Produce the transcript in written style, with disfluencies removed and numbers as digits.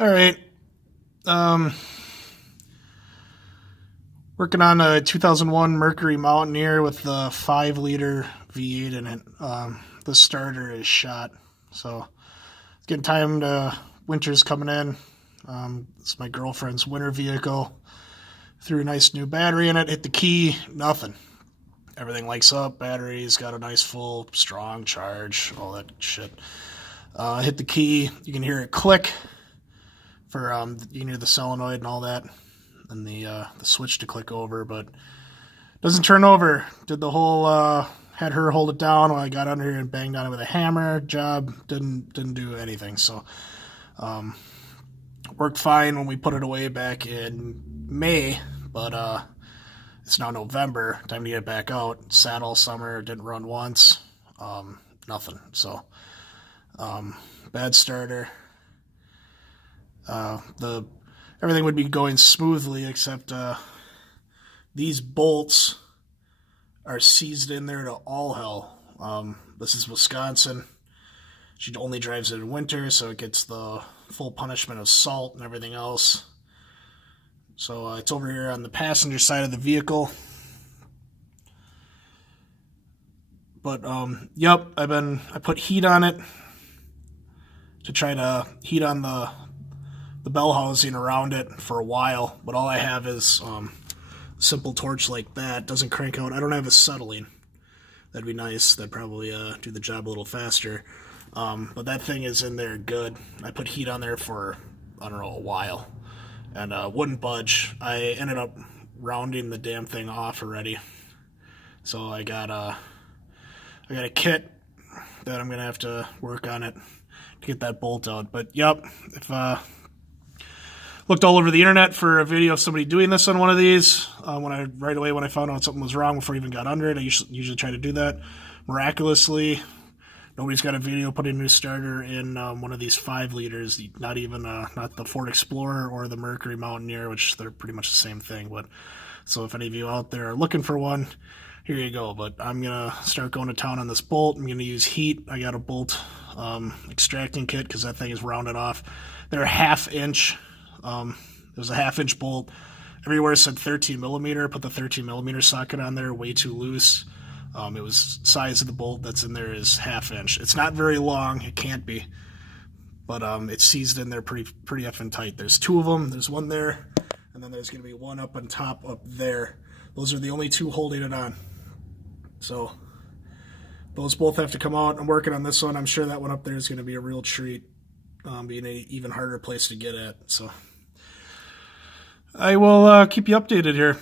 All right. Working on a 2001 Mercury Mountaineer with the 5-liter V8 in it. The starter is shot, so it's getting time to. Winter's coming in. It's my girlfriend's winter vehicle. Threw a nice new battery in it. Hit the key. Nothing. Everything lights up. Battery's got a nice full, strong charge. All that shit. Hit the key. You can hear it click. You can hear the solenoid and all that, and the switch to click over, but doesn't turn over. Did the whole had her hold it down while I got under here and banged on it with a hammer. Job didn't do anything. So worked fine when we put it away back in May, but it's now November. Time to get it back out. Sat all summer. Didn't run once. Nothing. So bad starter. Everything would be going smoothly except these bolts are seized in there to all hell. This is Wisconsin. She only drives it in winter, so it gets the full punishment of salt and everything else. So it's over here on the passenger side of the vehicle. But yep, I put heat on it to try to heat on the bell housing around it for a while, but all I have is a simple torch like that. Doesn't crank out. I don't have acetylene. That'd be nice. That'd probably do the job a little faster. But that thing is in there good. I put heat on there for, I don't know, a while, and wouldn't budge. I ended up rounding the damn thing off already. So I got a kit that I'm gonna have to work on it to get that bolt out. But yep, if looked all over the internet for a video of somebody doing this on one of these. Right away when I found out something was wrong before I even got under it, I usually try to do that. Miraculously, nobody's got a video putting a new starter in one of these 5 liters. Not the Ford Explorer or the Mercury Mountaineer, which they're pretty much the same thing. But so if any of you out there are looking for one, here you go. But I'm gonna start going to town on this bolt. I'm gonna use heat. I got a bolt extracting kit because that thing is rounded off. They're a 1/2 inch. There's a 1/2 inch bolt. Everywhere it said 13 millimeter. Put the 13 millimeter socket on there, way too loose. It was size of the bolt that's in there is 1/2 inch. It's not very long. It can't be, but it's seized in there pretty effing tight. There's 2 of them. There's one there, and then there's going to be one up on top up there. Those are the only 2 holding it on. So those both have to come out. I'm working on this one. I'm sure that one up there is going to be a real treat, being an even harder place to get at. So I will keep you updated here.